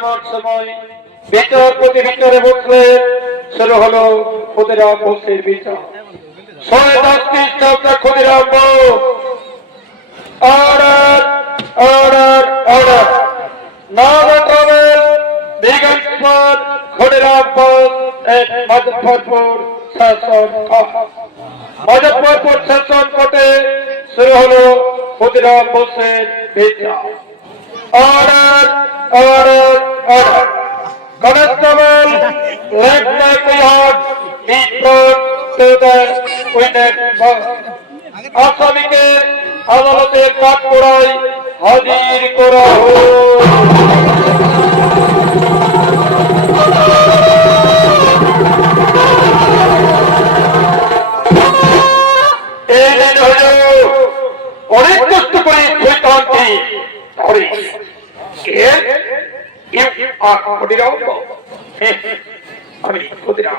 এমন সময় বিচারপতি বিচারে বসলেন। শুরু হলো ক্ষুদিরাম বোসের বিচার। 10 খ্রিস্টাব্দে Khudiram Bose order order order বিজ্ঞান ক্ষুদিরাম বোস মুজফ্ফরপুর শাসন মুজফ্ফরপুর শাসন কোর্টে শুরু হলো ক্ষুদিরাম বোসের বিচার। Order order order constable let the court be brought to the witness box. আসামিকে আদালতের কাঠগড়ায় হাজির করা হোক। এই দিন হল অনেক কষ্ট করে শয়তানকে ধরে আমি ক্ষুদিরাম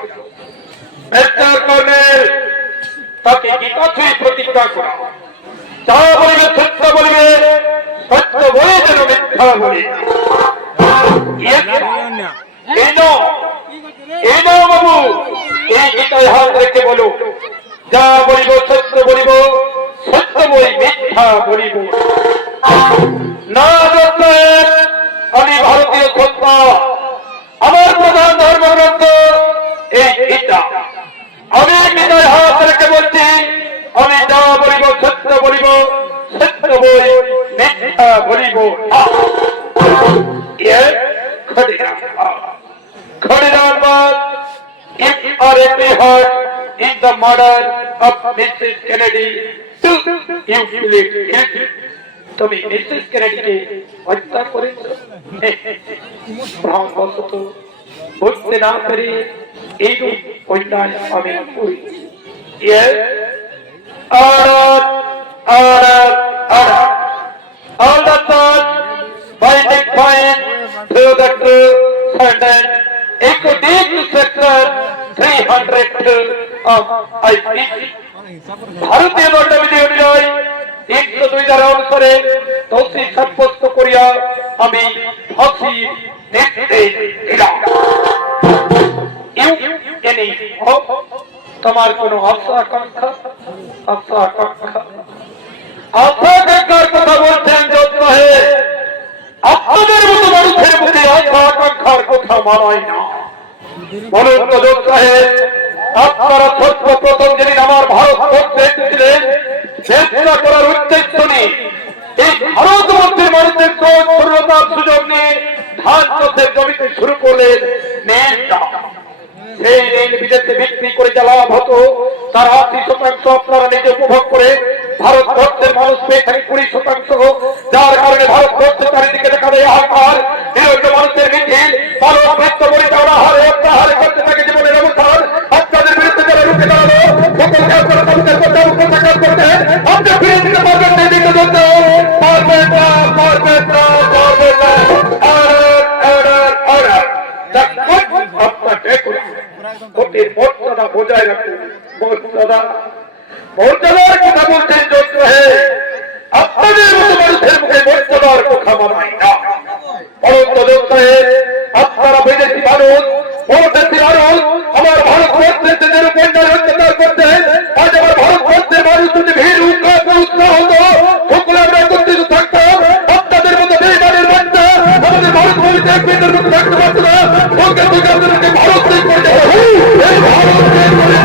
মিস্টার কর্নেল তাকে কিছুই প্রতিজ্ঞা করা, যা বলিবে সত্য বলিবে, সত্য বলে যেন মিথ্যা বলি। বাবু এই গীতায় হাত রেখে বলো, যা বলিব সত্য বলিব, সত্য বই মিথ্যা বলিব না। আমি ভারতীয় সত্তা, আমার প্রধান ধর্মগ্রন্থ এই গীতা। আমি গীতায় হাত রেখে বলছি, আমি যা বলিব সত্য বলিব, সত্য বই মিথ্যা বলিব। Khadiram was already heard in the murder of Mrs. Kennedy. You believe guilty? তুমি মিসেস কেনেডিকে হত্যা করেছ। ভ্রমবশত বুঝতে না পেরে এইরূপ অন্যায় আমি করি। All the thoughts binding point through the true sentence according to section 302 of IPC. ভারতীয় দণ্ডবিধি অনুযায়ী 102 ধারা অনুসারে দোষী সাব্যস্ত করিয়া আমি ফাঁসির নির্দেশ দিলাম। তোমার কোন আশা আকাঙ্ক্ষা আকাঙ্ক্ষার কথা বলছেন জজ সাহেব? আপনাদের মতো মানুষের মুখে আশা আকাঙ্ক্ষার কথা মানায় না। বলুন তো জজ সাহেব, আপনারা সর্বপ্রথম যেদিন আমার ভারতবর্ষে এসেছিলেন চেষ্টা করার উদ্দেশ্য নিয়ে, এই ভারতবর্ষের মানুষের সরলতার সুযোগ নিয়ে ধান চাষের জমিতে শুরু করলেন নেতা। সেই ঋণ বিদেশে বিক্রি করে যা লাভ হতো তার 80% আপনারা নিজে উপভোগ করে ভারতবর্ষের মানুষ পেয়ে থাকে 20%। যার কারণে ভারতবর্ষের চারিদিকে দেখা দেয় হাহাকার, নিরীহ মানুষের মিছিল, মানব মৃত্যু পরিচালনা হারে অত্যাহারে করতে থাকে জীবনের অবস্থান। আপনাদের বিরুদ্ধে যারা রুখে দাঁড়ালো আপনি ফিরে দিতে পারবেন না, দিতে পারবেন না, পারবেন না, পারবেন না। কোটির মর্যাদা বজায় রাখুন। মর্যাদার কথা বলছেন জজ সাহেব, আপনাদের মতো মানুষের মুখে মর্যাদার কথা মানায় না। পরন্ত জজ সাহেব, আপনারা বিদেশি মানুষ, পরদেশি মানুষ, আমার ভারতবর্ষের দেশের উপর অত্যাচার করছেন। আজ আমার ভারতবর্ষের মানুষ যদি ভিড় উৎসাহ হতো, সকলে আমরা একত্রিত থাকতাম। আপনাদের মতো বেইমানের বাচ্চা আমাদের ভারতবর্ষে এক মিনিটের মতো থাকতে পারতো না। সঙ্গে সঙ্গে আপনাদেরকে ভারত থেকে করে দেওয়া হয়। এই ভারত শুনে যা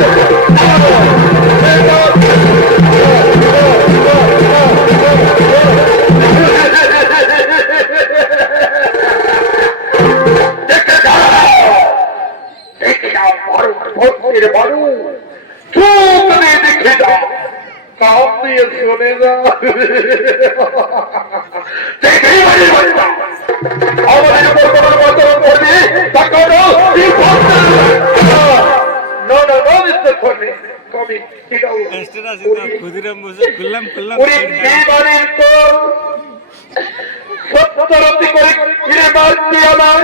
আমাদের করবি ক্ষুদিরাম বসে খুললাম সত্যরতি করে ফিরে মারছি আমার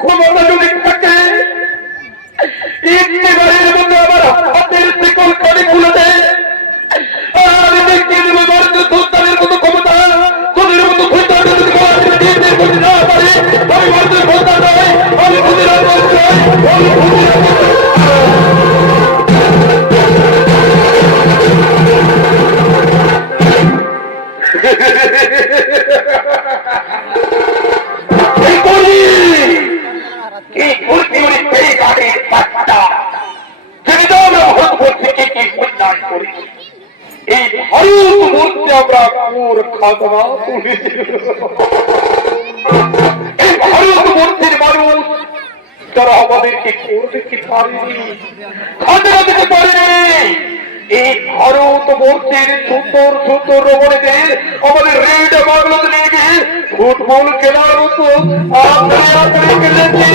ক্ষমতা যদি থাকে বাড়ির মধ্যে আমার হাতের শিকল করে খুলে দেয়। আমি দেখিয়ে দেবো ভারতীয় সন্তানের মতো ক্ষমতা, তোদের মতো ক্ষমতা যদি না পারে এই করি এই করতে এই গাড়ির বাচ্চা যদি তো আমরা ভরপুর থেকে কি অন্যায় করেছি এই ভারত মূর্তি আমরা পুর খাতনা তুলি এই ভারত মূর্তির মানুষ যারা আমাদেরকে করতে কি পারেনি খাতনা দিতে পারেনি এই ভারত মূর্তির সুন্দর সুন্দর রমণীদের আমাদের রেড বাংলাতে নিয়ে গিয়ে ফুটবল খেলার মতো আঁকড়ে আঁকড়ে খেলেছি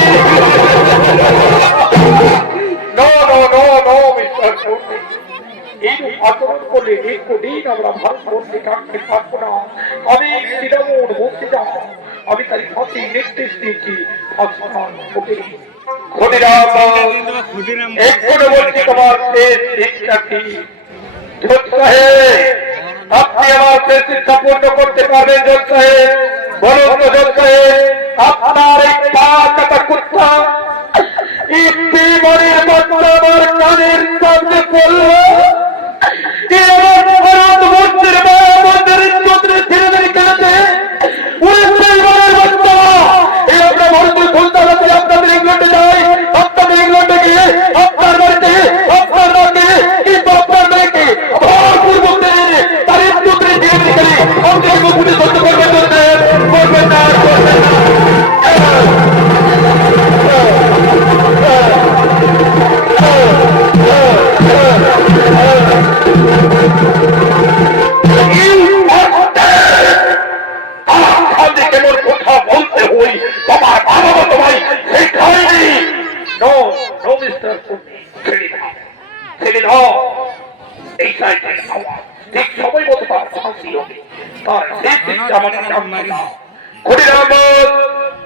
no no no no mister এই আচরণ করলে দীর্ঘদিন আমরা ভারতবর্ষে থাকতে পারবো না আমি তৃণমূল বলতে যাব আমি তাই ফাঁসি নির্দেশ দিয়েছি আপনি আমার শেষ ইচ্ছা পূর্ণ করতে পারবেন জোট সাহেব বলুন তো জোট সাহেব আপনার এই পা কাটা কুত্তা মনের বাচ্চা আমার কানের সামনে পড়ল ভারত মন্ত্রীর মন্দিরের চৌধুরী ধীরে ধীরে খেলেছে এই আমরা ভারতের সন্তান আছে আপনাদের ইংল্যান্ডে যাই আপনাদের ইংল্যান্ডে গিয়ে আপনার বাড়িতে আপনার মাকে কিন্তু আপনার মেয়েকে আবার পূর্ব তার চৌধুরী ধীরে ধীরে খেলি আপনি পুলিশ সহ্য করবেন করবেন না করবেন না কেমন কথা বলতে হই তোমার বাবা তোমায় শেখায়নি নো নো মিস্টার ছেড়ে দাও এই সাইডে ঠিক সময় মতো তার ফাঁসি হবে তার শেষ ইচ্ছা আমাকে জানবে না ক্ষুদিরাম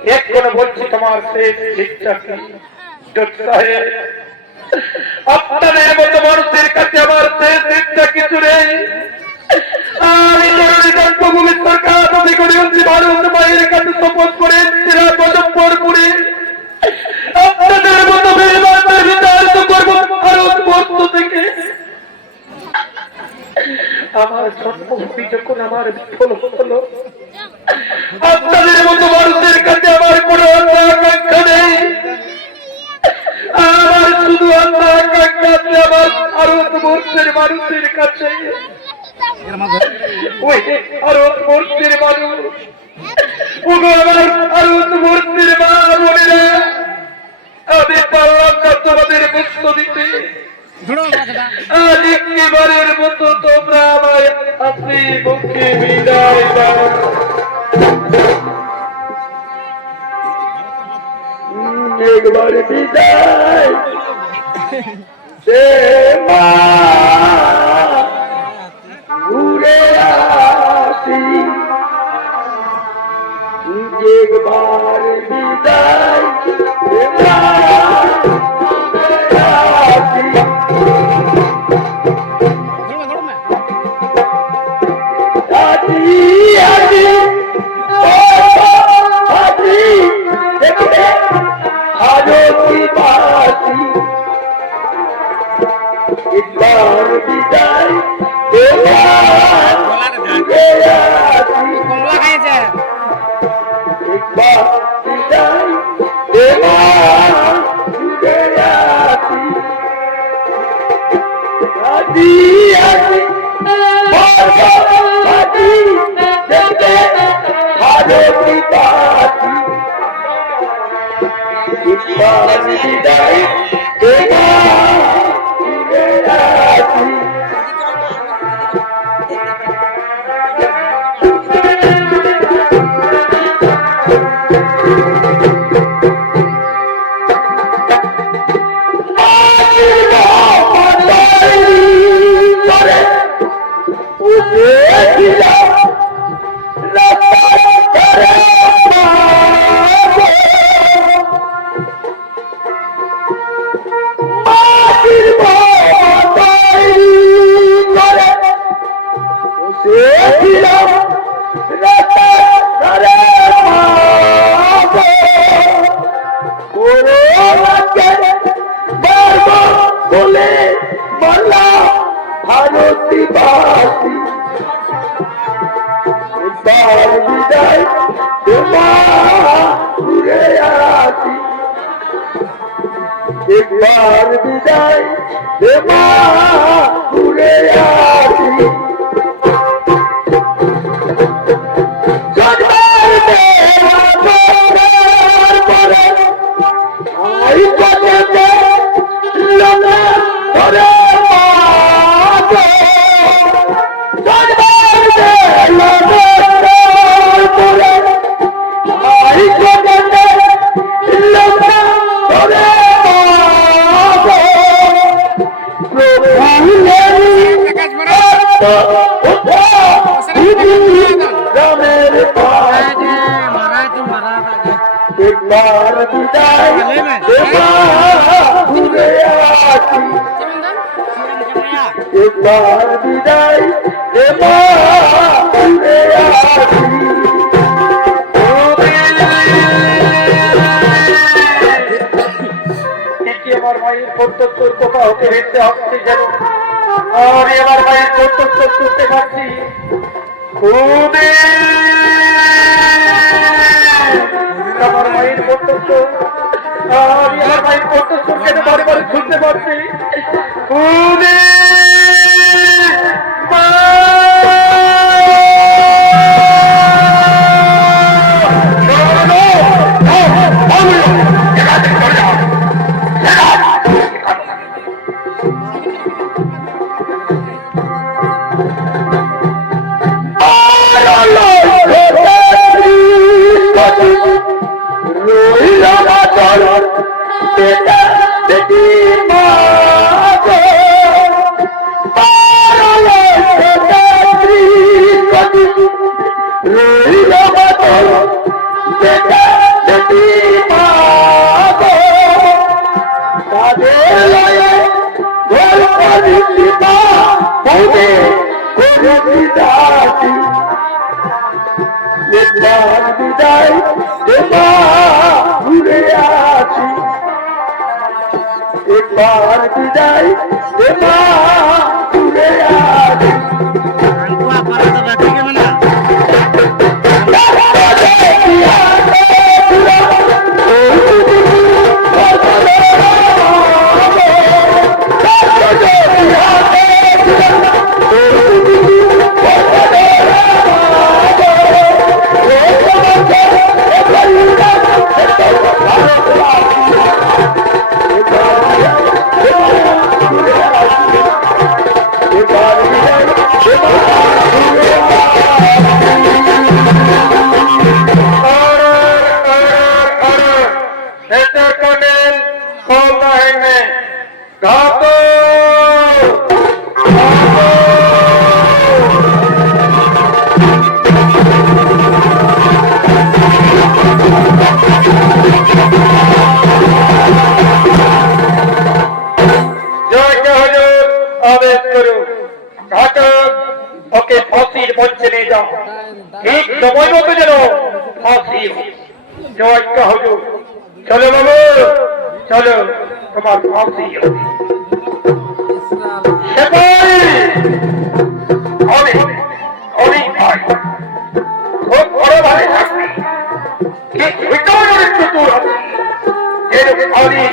এক করে বলছি তোমার শেষ ইচ্ছা কি জজ সাহেব আপনাদের মতো মানুষের কাছে আমার শেষ ইচ্ছা কিছু নেই আমি জন্মভূমি সরকার দাবি করে ভারত মায়ের কাছে শপথ করে মুজফ্ফরপুরে আপনাদের মতো বেঈমানদের বিতাড়িত করবো ভারতবর্ষ থেকে আমার জন্মভূমি যখন আমার বিফল হলো আপনাদের মতো মানুষের কাছে আমার কোনো আকাঙ্ক্ষা নেই আমার শুধু আকাঙ্ক্ষা আছে আমার ভারতবর্ষের মানুষের কাছে ভারতবর্ষের মানুষ আমার ভারতবর্ষের মা বোনেরা আমি পারলাম না তোমাদের বুঝতে দিতে আজ একেবারের মতো তোমরা আমায় আপনি মুখে বিদায় দাও একবার বিদায় মা ঘুরে আসি একবার বিদায় একবার বিদায় দেবা ঘুরে আসি একবার বিদায় দেবা ঘুরে আসি একবার বিদায় দেবা ঘুরে আসি একবার বিদায় দেবা ঘুরে আসি আমার মায়ের প্রত্যুত্তর কোথা হতে হেঁটে আসছে যেন আর আমার মায়ের প্রত্যুত্তর করতে পারছি আমার মায়ের প্রত্যুত্তর আর আমার মায়ের প্রত্যুত্তর কেন বারে বারে শুনতে পারছি একবার বিদায় দেবা ঘুরে আসি একবার বিদায় দেবা ঘুরে আসি ওকে ফাঁসির মঞ্চে নিয়ে যাও ঠিক সময় মতো যেন ফাঁসি জয় হুজুর চলো বাবু চলো তোমার ফাঁসি অনেক অনেক ভাই খুব বড় ভাই থাকবি ঠিক ভিতর একটু দূর হবে এরকম অনেক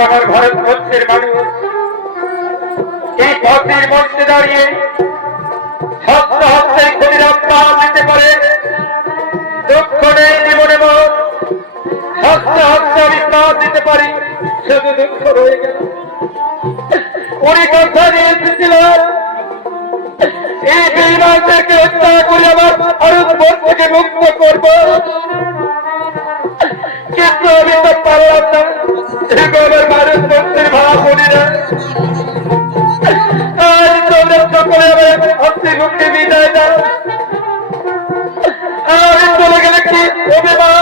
আমার ভারতবর্ষের মানুষ এই পথের মধ্যে দাঁড়িয়ে হস্ত হস্তে ক্ষুদিরাম পা দিতে পারে দুঃখ নেই জীবনে মন হস্ত হস্তে আমি পা দিতে পারি শুধু দুঃখ রয়ে গেল উনি কথা দিয়ে এসেছিলেন এই বেঈমানদেরকে হত্যা করে আমার ভারতবর্ষ থেকে মুক্ত করব কিন্তু আমি তো পারলাম না আমার ভারতবর্ষের ভাড়া পড়ি না আমাকে বিদায় দাও। আমি চলে গেলে কি হবে মা?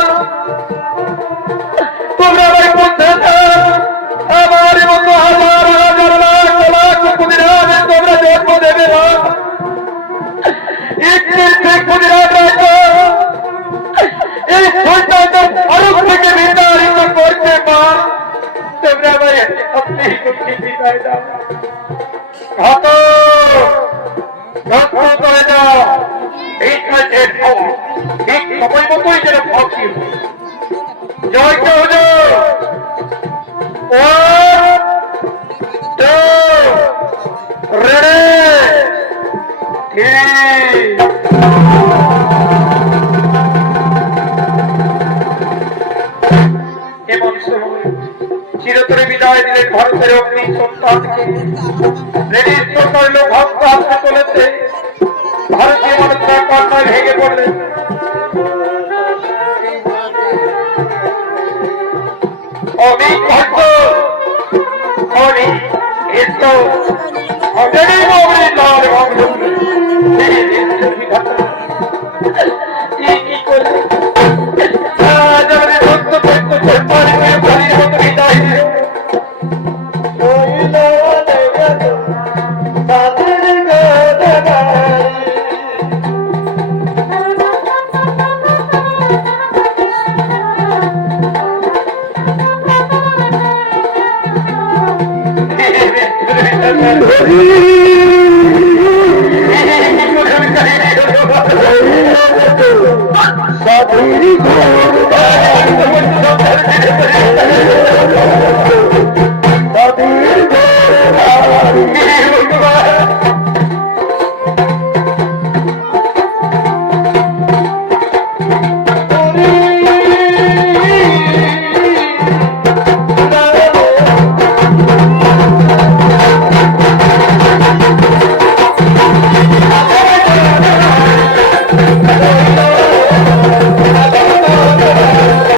তোমরা আমার কোথায় যাও? আমার মতো হাজার হাজার লাখ লাখ ক্ষুদিরাজ তোমরা জন্ম দেবে না। একটি ক্ষুদিরাজ এই শয়তানদের ভারত থেকে বিতাড়িত করতে মা। তোমরা আমার আপনি বিদায় দাও। ঘাত করে দাও। এই কাজের ঠিক সময় মতোই যেন ফাঁকি জয় হুজুর। চিরতরে বিদায় দিলেন ভারতের অগ্নি সন্তানকে। লেডিস সরকারের লোক হাসতে হাসতে চলেছে। ভারতীয় মানুষরা কান্নায় ভেঙে পড়লেন। অনেক ভক্ত অনেক এতো অনেক অনেক লাল ভক্ত কি করলে আজ আমাদের ভক্ত ভক্ত সরকারকে বাড়ির মতো বিদায় দিল।